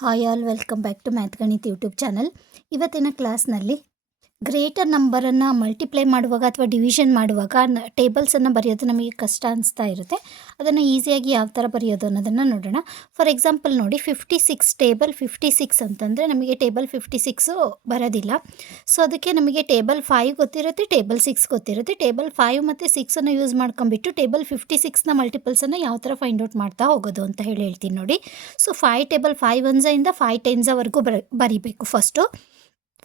Hi all, welcome back to math Ganith YouTube channel. ಇವತ್ತಿನ ಕ್ಲಾಸ್ನಲ್ಲಿ greater ನಂಬರನ್ನು ಮಲ್ಟಿಪ್ಲೈ ಮಾಡುವಾಗ ಅಥವಾ ಡಿವಿಷನ್ ಮಾಡುವಾಗ ಟೇಬಲ್ಸನ್ನು ಬರೆಯೋದು ನಮಗೆ ಕಷ್ಟ ಅನಿಸ್ತಾ ಇರುತ್ತೆ. ಅದನ್ನು ಈಸಿಯಾಗಿ ಯಾವ ಥರ ಬರೆಯೋದು ಅನ್ನೋದನ್ನು ನೋಡೋಣ. ಫಾರ್ ಎಕ್ಸಾಂಪಲ್ ನೋಡಿ, 56 ಟೇಬಲ್ 56 ಅಂತಂದರೆ ನಮಗೆ ಟೇಬಲ್ 56 ಬರೋದಿಲ್ಲ. ಸೊ ಅದಕ್ಕೆ ನಮಗೆ ಟೇಬಲ್ 5 ಗೊತ್ತಿರುತ್ತೆ, ಟೇಬಲ್ 6 ಗೊತ್ತಿರುತ್ತೆ. ಟೇಬಲ್ 5 ಮತ್ತು 6 ಯೂಸ್ ಮಾಡ್ಕೊಂಬಿಟ್ಟು ಟೇಬಲ್ 56ನ ಮಲ್ಟಿಪಲ್ಸನ್ನು ಯಾವ ಥರ ಫೈಂಡ್ ಔಟ್ ಮಾಡ್ತಾ ಹೋಗೋದು ಅಂತ ಹೇಳ್ತೀನಿ ನೋಡಿ. ಸೊ 5 ಟೇಬಲ್ 5 1 5 10ವರೆಗೂ ಬರಿಬೇಕು. ಫಸ್ಟು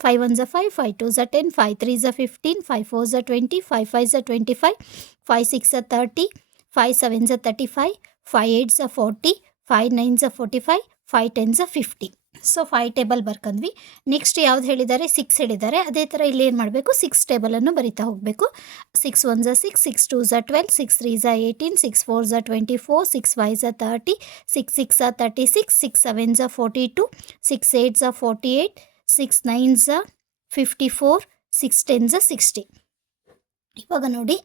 5 1 5, 5 2 10, 5 3 15, 5 4 20, 5 5 25, 5 6 30, 5 7 35, 5 8 40, 5 9 45, 5 10 50. ಸೊ 5 ಟೇಬಲ್ ಬರ್ಕೊಂಡ್ವಿ. ನೆಕ್ಸ್ಟ್ ಯಾವ್ದು ಹೇಳಿದ್ದಾರೆ? 6 ಹೇಳಿದ್ದಾರೆ. ಅದೇ ಥರ ಇಲ್ಲಿ ಏನು ಮಾಡಬೇಕು? 6 ಟೇಬಲನ್ನು ಬರಿತಾ ಹೋಗಬೇಕು. 6 1 6, 6 2 12, 6 3 18, 6 4 24, 6 5 30, 6 6 36, 6 7 42, 6 8 48, 6 9 54, 6 10 60. ಇವಾಗ ನೋಡಿ,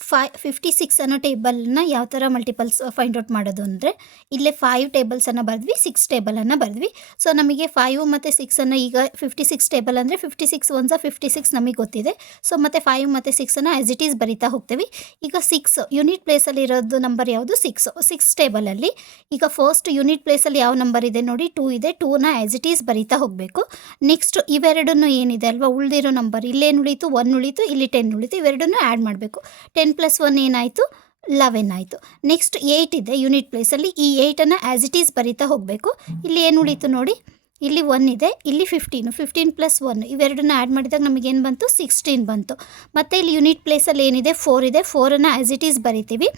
56 ಅನ್ನೋ ಟೇಬಲ್ನ ಯಾವ ಥರ ಮಲ್ಟಿಪಲ್ಸ್ ಫೈಂಡ್ ಔಟ್ ಮಾಡೋದು ಅಂದರೆ, ಇಲ್ಲೇ 5 ಟೇಬಲ್ಸನ್ನು ಬರೆದ್ವಿ, 6 ಟೇಬಲನ್ನು ಬರೆದ್ವಿ. ಸೊ ನಮಗೆ 5 ಮತ್ತು 6 ಈಗ 56 ಟೇಬಲ್ ಅಂದರೆ 56 1 56 ನಮಗೆ ಗೊತ್ತಿದೆ. ಸೊ ಮತ್ತು 5 ಮತ್ತು 6 ಆ್ಯಸ್ ಇಟ್ ಈಸ್ ಬರಿತಾ ಹೋಗ್ತೀವಿ. ಈಗ 6 ಯೂನಿಟ್ ಪ್ಲೇಸಲ್ಲಿ ಇರೋದು ನಂಬರ್ ಯಾವುದು? 6 ಟೇಬಲಲ್ಲಿ ಈಗ ಫಸ್ಟ್ ಯೂನಿಟ್ ಪ್ಲೇಸಲ್ಲಿ ಯಾವ ನಂಬರ್ ಇದೆ ನೋಡಿ? 2 ಇದೆ. 2ನ ಆ್ಯಸ್ ಇಟ್ ಈಸ್ ಬರಿತಾ ಹೋಗಬೇಕು. ನೆಕ್ಸ್ಟ್ ಇವೆರಡನ್ನು ಏನಿದೆ ಅಲ್ವಾ, ಉಳಿದಿರೋ ನಂಬರ್ ಇಲ್ಲೇನು ಉಳೀತು? 1 ಉಳೀತು, ಇಲ್ಲಿ 10 ಉಳೀತು. ಇವೆರಡನ್ನು ಆ್ಯಡ್ ಮಾಡಬೇಕು. 10 + 1 ಏನಾಯಿತು? 11 ಆಯಿತು. ನೆಕ್ಸ್ಟ್ 8 ಇದೆ ಯೂನಿಟ್ ಪ್ಲೇಸಲ್ಲಿ. ಈ 8ಅನ್ನು ಆ್ಯಸ್ ಇಟ್ ಈಸ್ ಬರಿತಾ ಹೋಗಬೇಕು. ಇಲ್ಲಿ ಏನು ಉಳೀತು ನೋಡಿ? ಇಲ್ಲಿ 1 ಇದೆ, ಇಲ್ಲಿ 15 + 1 ಇವೆರಡನ್ನ ಆ್ಯಡ್ ಮಾಡಿದಾಗ ನಮಗೇನು ಬಂತು? 16 ಬಂತು. ಮತ್ತು ಇಲ್ಲಿ ಯೂನಿಟ್ ಪ್ಲೇಸಲ್ಲಿ ಏನಿದೆ? 4 ಇದೆ. 4ಅನ್ನು ಆ್ಯಸ್ ಇಟ್ ಈಸ್ ಬರಿತೀವಿ.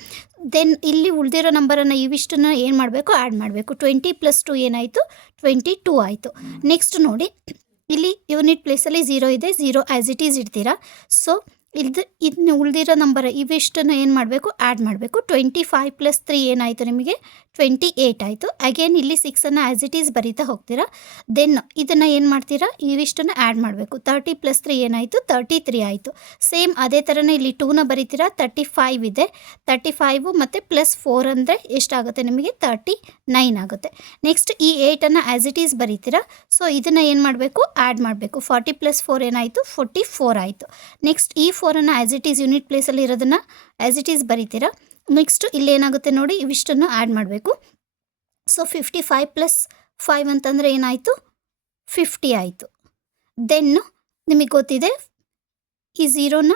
ದೆನ್ ಇಲ್ಲಿ ಉಳಿದಿರೋ ನಂಬರನ್ನು ಇವಿಷ್ಟನ್ನು ಏನು ಮಾಡಬೇಕು? ಆ್ಯಡ್ ಮಾಡಬೇಕು. 20 + 2 ಏನಾಯಿತು? 22 ಆಯಿತು. ನೆಕ್ಸ್ಟ್ ನೋಡಿ, ಇಲ್ಲಿ ಯೂನಿಟ್ ಪ್ಲೇಸಲ್ಲಿ 0 ಇದೆ. 0 ಆ್ಯಸ್ ಇಟ್ ಈಸ್ ಇಡ್ತೀರಾ. ಸೊ ಇದನ್ನ ಉಳಿದಿರೋ ನಂಬರ್ ಇವಿಷ್ಟನ್ನು ಏನು ಮಾಡಬೇಕು? ಆ್ಯಡ್ ಮಾಡಬೇಕು. 25 + 3 ಏನಾಯಿತು ನಿಮಗೆ? 28 ಆಯಿತು. ಅಗೇನ್ ಇಲ್ಲಿ 6ಅನ್ನು ಆ್ಯಸ್ ಇಟ್ ಈಸ್ ಬರಿತಾ ಹೋಗ್ತೀರಾ. ದೆನ್ ಇದನ್ನು ಏನು ಮಾಡ್ತೀರಾ? ಇವಿಷ್ಟನ್ನು ಆ್ಯಡ್ ಮಾಡಬೇಕು. 30 + 3 ಏನಾಯಿತು? 33 ಆಯಿತು. ಸೇಮ್ ಅದೇ ಥರನೇ ಇಲ್ಲಿ 2ನ ಬರಿತೀರಾ. 35 ಇದೆ. 35 ಮತ್ತು +4 ಅಂದರೆ ಎಷ್ಟಾಗುತ್ತೆ ನಿಮಗೆ? 39 ಆಗುತ್ತೆ. ನೆಕ್ಸ್ಟ್ ಈ 8ಅನ್ನು ಆ್ಯಸ್ ಇಟ್ ಈಸ್ ಬರಿತೀರಾ. ಸೊ ಇದನ್ನು ಏನು ಮಾಡಬೇಕು? ಆ್ಯಡ್ ಮಾಡಬೇಕು. 40 + 4 ಏನಾಯಿತು? 44 ಆಯಿತು. ನೆಕ್ಸ್ಟ್ ಈ 4ಅನ್ನು ಆ್ಯಸ್ ಇಟ್ ಈಸ್ ಯೂನಿಟ್ ಪ್ಲೇಸಲ್ಲಿ ಇರೋದನ್ನು ಆ್ಯಸ್ ಇಟ್ ಈಸ್ ಬರಿತೀರಾ. ನೆಕ್ಸ್ಟ್ ಇಲ್ಲೇನಾಗುತ್ತೆ ನೋಡಿ? ಇವಿಷ್ಟನ್ನು ಆ್ಯಡ್ ಮಾಡಬೇಕು. ಸೊ 55 + 5 ಅಂತಂದರೆ ಏನಾಯಿತು? 50 ಆಯಿತು. ದೆನ್ನು ನಿಮಗೆ ಗೊತ್ತಿದೆ, ಈ 0ನ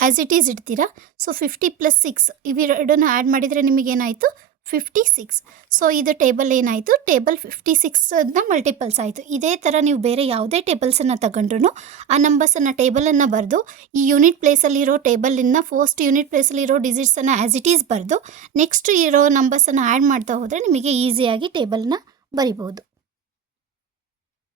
ಆ್ಯಸ್ ಇಟ್ ಈಸ್ ಇಡ್ತೀರಾ. ಸೊ 50 + 6 ಇವೆರಡನ್ನು ಆ್ಯಡ್ ಮಾಡಿದರೆ ನಿಮಗೇನಾಯಿತು? 56. ಸೊ ಇದು ಟೇಬಲ್ ಏನಾಯಿತು? ಟೇಬಲ್ 56ನ ಮಲ್ಟಿಪಲ್ಸ್ ಆಯಿತು. ಇದೇ ಥರ ನೀವು ಬೇರೆ ಯಾವುದೇ ಟೇಬಲ್ಸನ್ನು ತಗೊಂಡ್ರು ಆ ನಂಬರ್ಸನ್ನು ಟೇಬಲನ್ನು ಬರೆದು ಈ ಯೂನಿಟ್ ಪ್ಲೇಸಲ್ಲಿರೋ ಟೇಬಲಿನ ಫಸ್ಟ್ ಯೂನಿಟ್ ಪ್ಲೇಸಲ್ಲಿರೋ ಡಿಜಿಟ್ಸನ್ನು ಆ್ಯಸ್ ಇಟ್ ಈಸ್ ಬರೆದು ನೆಕ್ಸ್ಟ್ ಇರೋ ನಂಬರ್ಸನ್ನು ಆ್ಯಡ್ ಮಾಡ್ತಾ ಹೋದರೆ ನಿಮಗೆ ಈಸಿಯಾಗಿ ಟೇಬಲ್ನ ಬರಿಬೋದು.